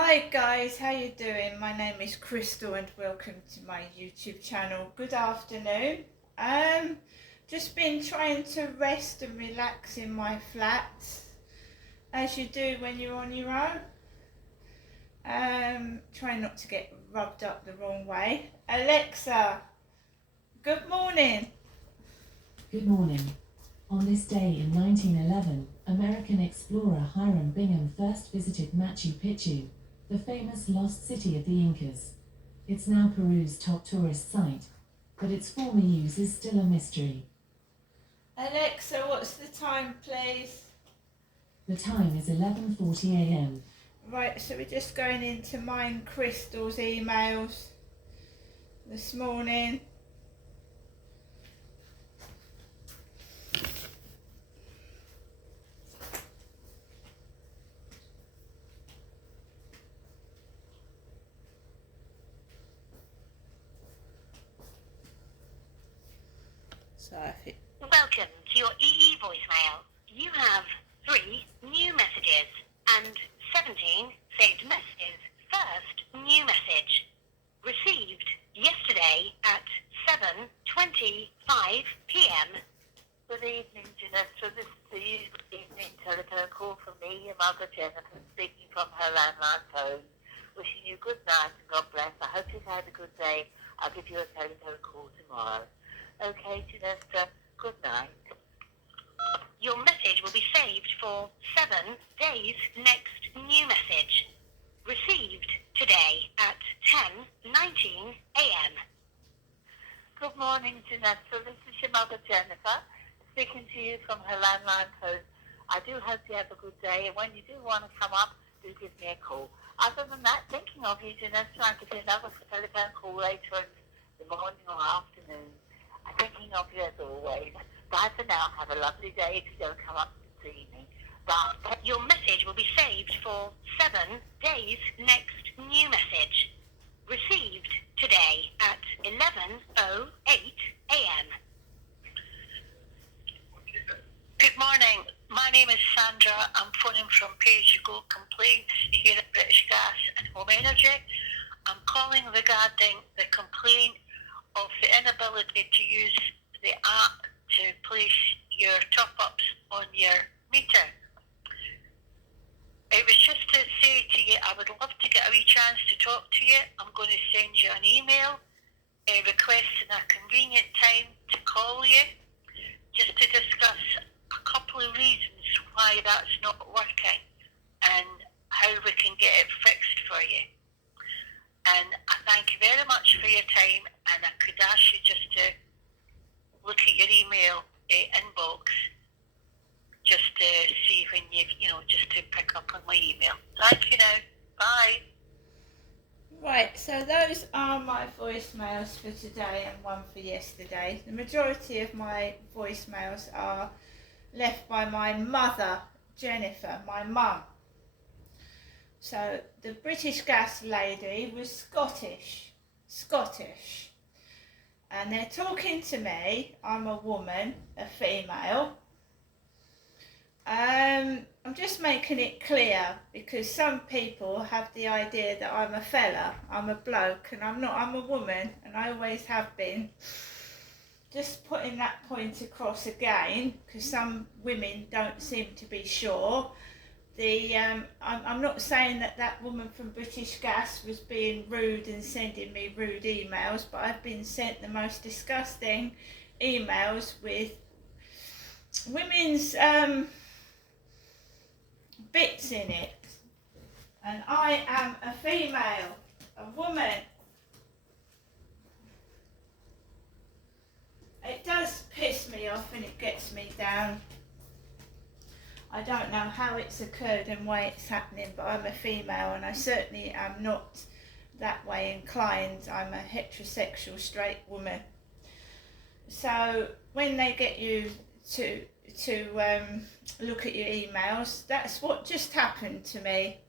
Hi guys, how you doing? My name is Crystal and welcome to my YouTube channel. Good afternoon. Just been trying to rest and relax in my flat, as you do when you're on your own. Trying not to get rubbed up the wrong way. Alexa, good morning. Good morning. On this day in 1911, American explorer Hiram Bingham first visited Machu Picchu, the famous lost city of the Incas. It's now Peru's top tourist site, but its former use is still a mystery. Alexa, what's the time, please? The time is 11:40 a.m. Right, so we're just going into mine Crystal's emails this morning. So if it Welcome to your EE voicemail. You have 3 new messages and 17 saved messages. First new message. Received yesterday at 7:25 p.m. Good evening, Janessa. This is the usual evening telephone call from me, your mother Jennifer, speaking from her landline phone. Wishing you good night and God bless. I hope you've had a good day. I'll give you a telephone call tomorrow. Okay, Janessa, good night. Your message will be saved for 7 days. Next new message. Received today at 10:19 a.m. Good morning, Janessa. This is your mother Jennifer, speaking to you from her landline phone. I do hope you have a good day, and when you do want to come up, do give me a call. Other than that, thinking of you, Janessa, I'll give you another telephone call later in the morning or afternoon. I'm thinking of you as always. Bye for now. Have a lovely day if you don't come up to see me. Bye. Your message will be saved for 7 days. Next new message. Received today at 11:08 a.m. Good morning. My name is Sandra. I'm phoning from Pay As You Go Complaints here at British Gas and Home Energy. I'm calling regarding the complaint of the inability to use the app to place your top-ups on your meter. It was just to say to you, I would love to get a wee chance to talk to you. I'm going to send you an email requesting a convenient time to call you, just to discuss a couple of reasons why that's not working and how we can get it fixed for you. And I thank you very much for your time, and I could ask you just to look at your email inbox just to see when just to pick up on my email. Thank you now. Bye. Right, so those are my voicemails for today and one for yesterday. The majority of my voicemails are left by my mother, Jennifer, my mum. So the British Gas lady was Scottish. And they're talking to me. I'm a woman, a female. I'm just making it clear because some people have the idea that I'm a fella, I'm a bloke, and I'm not. I'm a woman, and I always have been. Just putting that point across again, because some women don't seem to be sure. I'm not saying that woman from British Gas was being rude and sending me rude emails, but I've been sent the most disgusting emails with women's bits in it, and I am a female, a woman. It does piss me off and it gets me down. I don't know how it's occurred and why it's happening, but I'm a female and I certainly am not that way inclined. I'm a heterosexual straight woman. So when they get you to look at your emails, that's what just happened to me.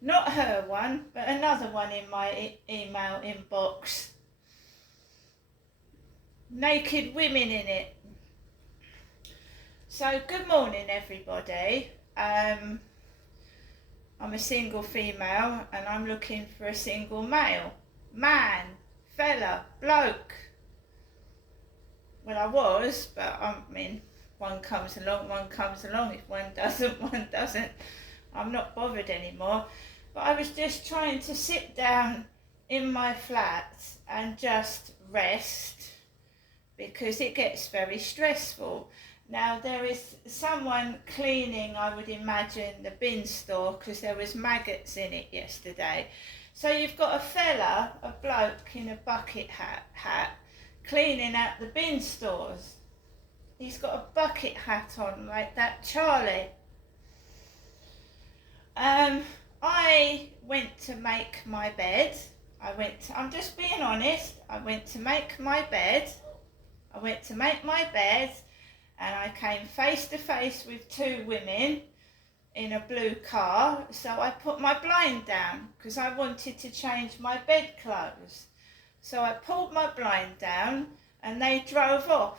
Not her one, but another one in my email inbox. Naked women in it. So good morning everybody. I'm a single female and I'm looking for a single male. Man, fella, bloke. Well, I was, but I mean, one comes along. If one doesn't, one doesn't. I'm not bothered anymore. But I was just trying to sit down in my flat and just rest because it gets very stressful. Now there is someone cleaning, I would imagine, the bin store because there was maggots in it yesterday. So you've got a fella, a bloke in a bucket hat cleaning out the bin stores. He's got a bucket hat on like that Charlie. I went to make my bed. I'm just being honest, I went to make my bed and I came face to face with two women in a blue car, so I put my blind down because I wanted to change my bedclothes. So I pulled my blind down and they drove off.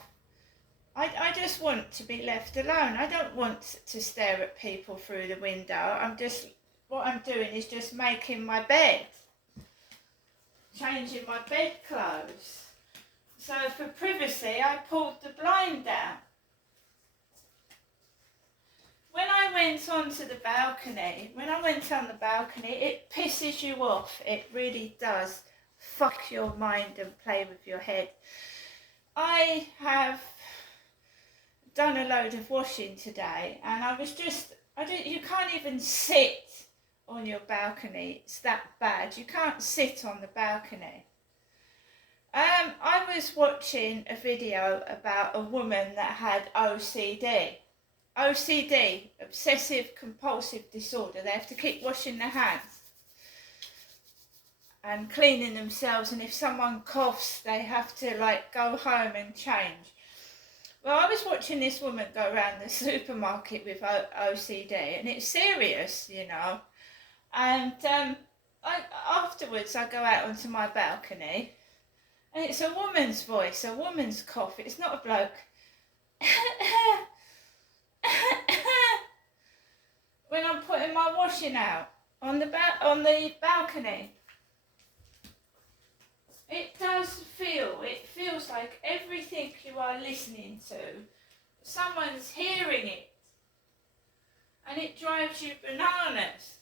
I just want to be left alone. I don't want to stare at people through the window. What I'm doing is just making my bed, changing my bedclothes. So for privacy, I pulled the blind down. When I went on the balcony, it pisses you off. It really does fuck your mind and play with your head. I have done a load of washing today and you can't even sit on your balcony. It's that bad. You can't sit on the balcony. I was watching a video about a woman that had OCD. OCD, obsessive compulsive disorder. They have to keep washing their hands and cleaning themselves, and if someone coughs they have to go home and change. Well, I was watching this woman go around the supermarket with OCD, and it's serious, you know. And afterwards I go out onto my balcony and it's a woman's voice, a woman's cough. It's not a bloke. When I'm putting my washing out on the balcony, it feels like everything you are listening to, someone's hearing it, and it drives you bananas.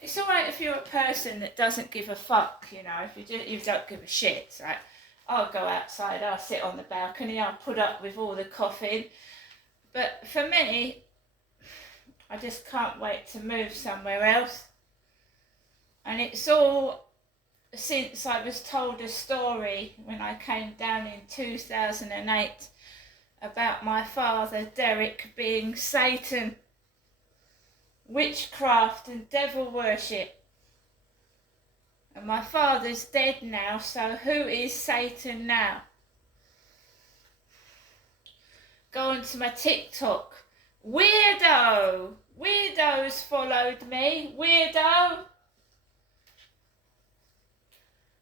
It's alright if you're a person that doesn't give a fuck, you know, if you don't give a shit, right? I'll go outside, I'll sit on the balcony, I'll put up with all the coughing. But for me, I just can't wait to move somewhere else. And it's all since I was told a story when I came down in 2008 about my father, Derek, being Satan, witchcraft and devil worship. And my father's dead now, so who is Satan now? Go onto my TikTok. Weirdo! Weirdos followed me. Weirdo!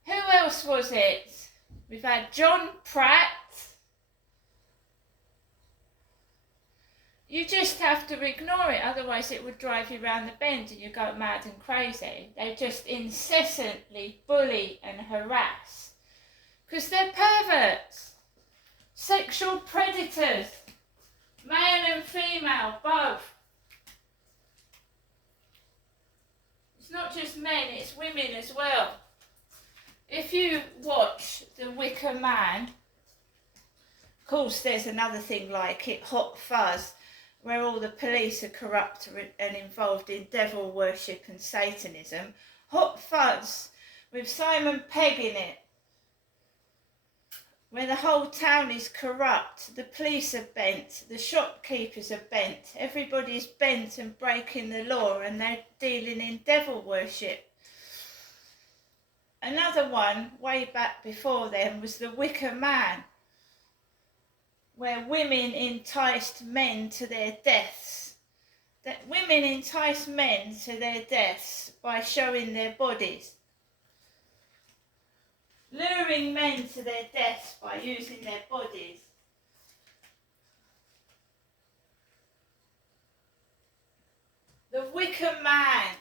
Who else was it? We've had John Pratt. You just have to ignore it, otherwise it would drive you round the bend and you go mad and crazy. They just incessantly bully and harass because they're perverts, sexual predators, male and female, both. It's not just men, it's women as well. If you watch The Wicker Man, of course there's another thing like it, Hot Fuzz, where all the police are corrupt and involved in devil worship and Satanism. Hot Fuzz, with Simon Pegg in it, where the whole town is corrupt, the police are bent, the shopkeepers are bent, everybody's bent and breaking the law, and they're dealing in devil worship. Another one, way back before then, was The Wicker Man, where women enticed men to their deaths. That women entice men to their deaths by showing their bodies. Luring men to their deaths by using their bodies. The Wicker Man.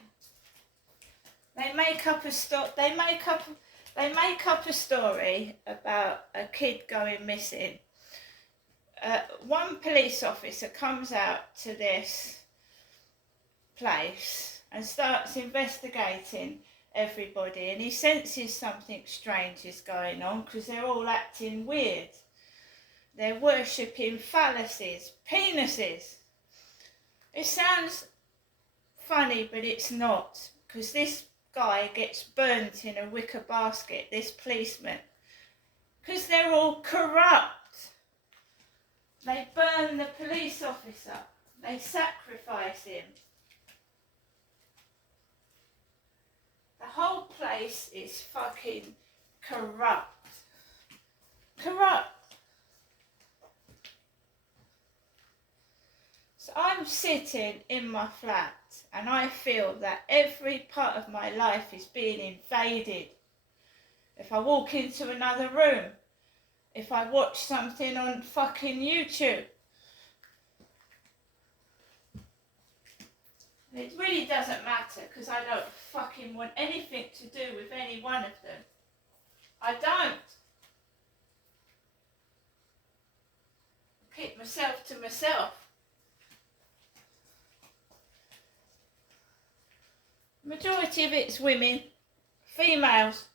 They make up a story about a kid going missing. One police officer comes out to this place and starts investigating everybody, and he senses something strange is going on because they're all acting weird. They're worshipping phalluses, penises. It sounds funny, but it's not, because this guy gets burnt in a wicker basket, this policeman, because they're all corrupt. They burn the police officer. They sacrifice him. The whole place is fucking corrupt. Corrupt. So I'm sitting in my flat and I feel that every part of my life is being invaded. If I walk into another room, if I watch something on fucking YouTube, it really doesn't matter because I don't fucking want anything to do with any one of them. I don't. Keep myself to myself. Majority of it's women, females.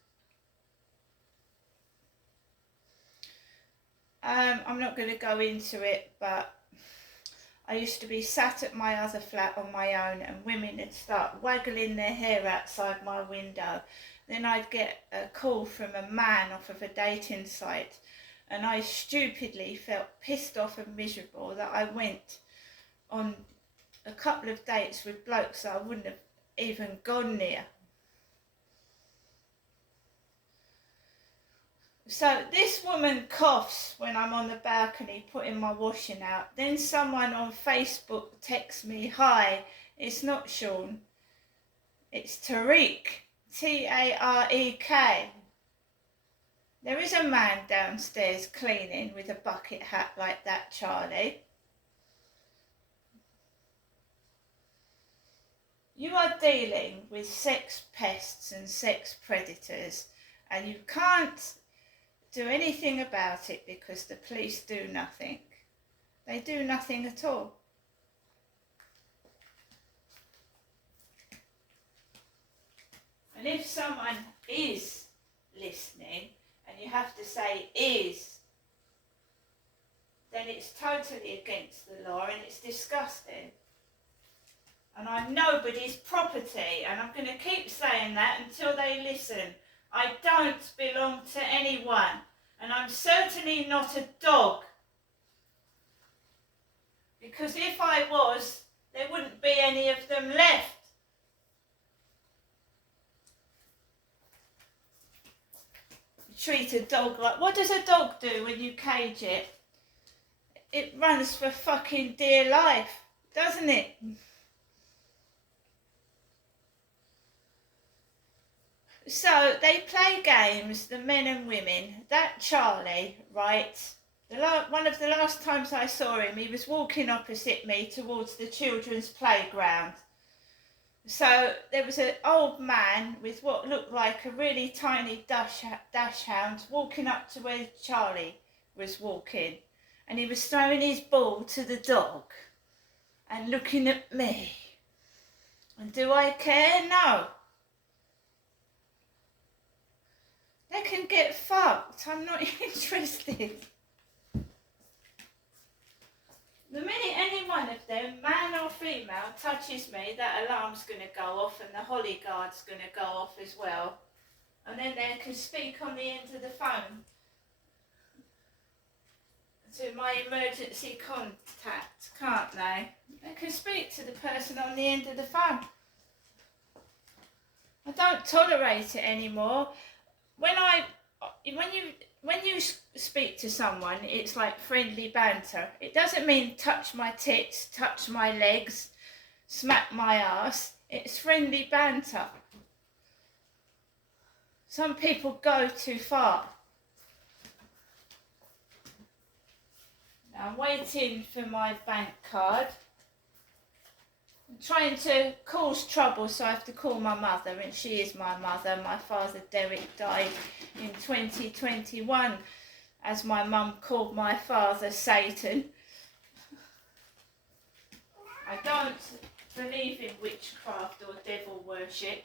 I'm not going to go into it, but I used to be sat at my other flat on my own and women would start waggling their hair outside my window. Then I'd get a call from a man off of a dating site and I stupidly felt pissed off and miserable that I went on a couple of dates with blokes that I wouldn't have even gone near. So this woman coughs when I'm on the balcony putting my washing out. Then someone on Facebook texts me, "Hi, it's not Sean, it's Tariq, T-A-R-E-K. There is a man downstairs cleaning with a bucket hat like that, Charlie. You are dealing with sex pests and sex predators and you can't do anything about it because the police do nothing. They do nothing at all. And if someone is listening, and you have to say is, then it's totally against the law and it's disgusting. And I'm nobody's property, and I'm going to keep saying that until they listen. I don't belong to anyone, and I'm certainly not a dog. Because if I was, there wouldn't be any of them left. You treat a dog like... What does a dog do when you cage it? It runs for fucking dear life, doesn't it? So they play games, the men and women. That Charlie, right, one of the last times I saw him, he was walking opposite me towards the children's playground. So there was an old man with what looked like a really tiny dash hound walking up to where Charlie was walking. And he was throwing his ball to the dog and looking at me. And do I care? No. They can get fucked. I'm not interested. The minute any one of them, man or female, touches me, that alarm's going to go off and the holly guard's going to go off as well. And then they can speak on the end of the phone to my emergency contact, can't they? They can speak to the person on the end of the phone. I don't tolerate it anymore. When you speak to someone, it's like friendly banter. It doesn't mean touch my tits, touch my legs, smack my ass. It's friendly banter. Some people go too far. Now I'm waiting for my bank card. trying to cause trouble, so I have to call my mother, and she is my mother. My father Derek died in 2021, as my mum called my father Satan. I don't believe in witchcraft or devil worship.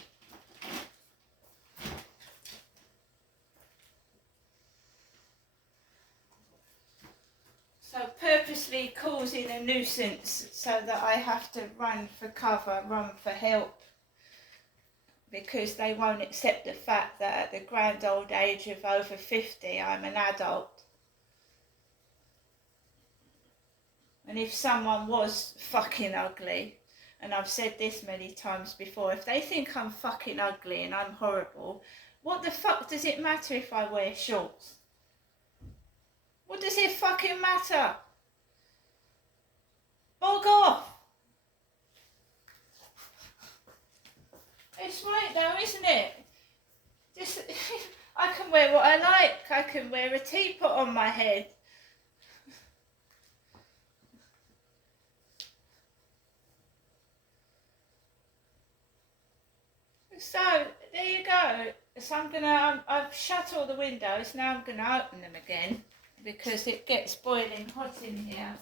So purposely causing a nuisance so that I have to run for cover, run for help, because they won't accept the fact that at the grand old age of over 50 I'm an adult. And if someone was fucking ugly, and I've said this many times before, if they think I'm fucking ugly and I'm horrible, what the fuck does it matter if I wear shorts? What does it fucking matter? Bog off! It's right though, isn't it? Just, I can wear what I like. I can wear a teapot on my head. So, there you go. So I've shut all the windows, now I'm gonna open them again because it gets boiling hot in here.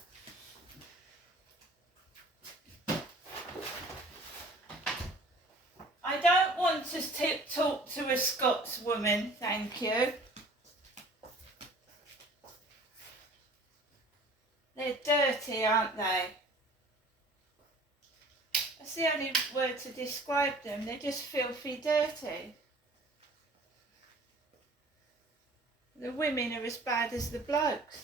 I don't want to talk to a Scotswoman, thank you. They're dirty, aren't they? That's the only word to describe them. They're just filthy dirty. The women are as bad as the blokes.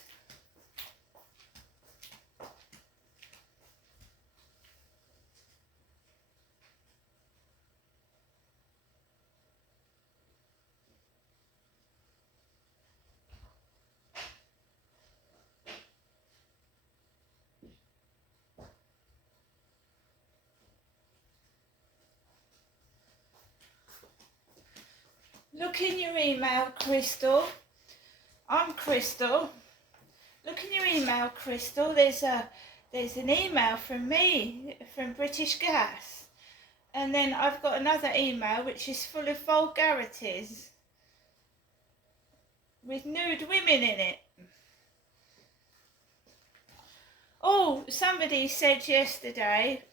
Look in your email, Crystal. I'm Crystal. Look in your email, Crystal. There's an email from me, from British Gas. And then I've got another email which is full of vulgarities with nude women in it. Oh, somebody said yesterday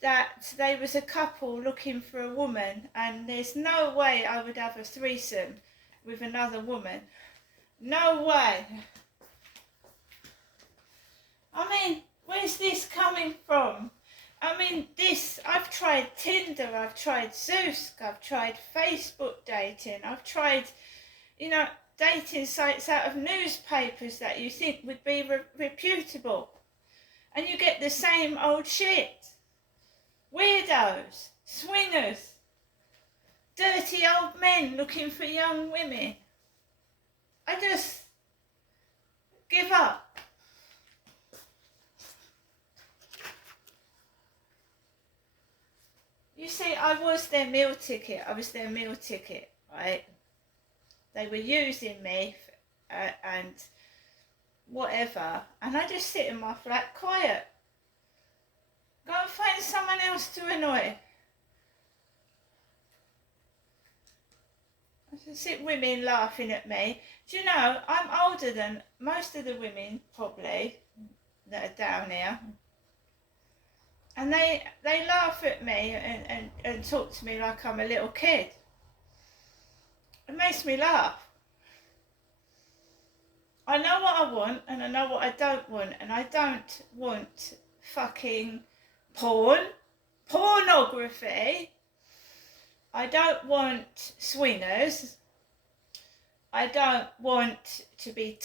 that they was a couple looking for a woman, and there's no way I would have a threesome with another woman. No way. I mean, where's this coming from? I mean, I've tried Tinder, I've tried Zeus, I've tried Facebook dating, I've tried, dating sites out of newspapers that you think would be reputable. And you get the same old shit. Weirdos, swingers, dirty old men looking for young women. I just give up. You see, I was their meal ticket, right? They were using me and whatever, and I just sit in my flat quiet. Go and find someone else to annoy. I can see women laughing at me. Do you know, I'm older than most of the women, probably, that are down here. And they laugh at me and talk to me like I'm a little kid. It makes me laugh. I know what I want and I know what I don't want, and I don't want fucking pornography. I don't want swingers. I don't want to be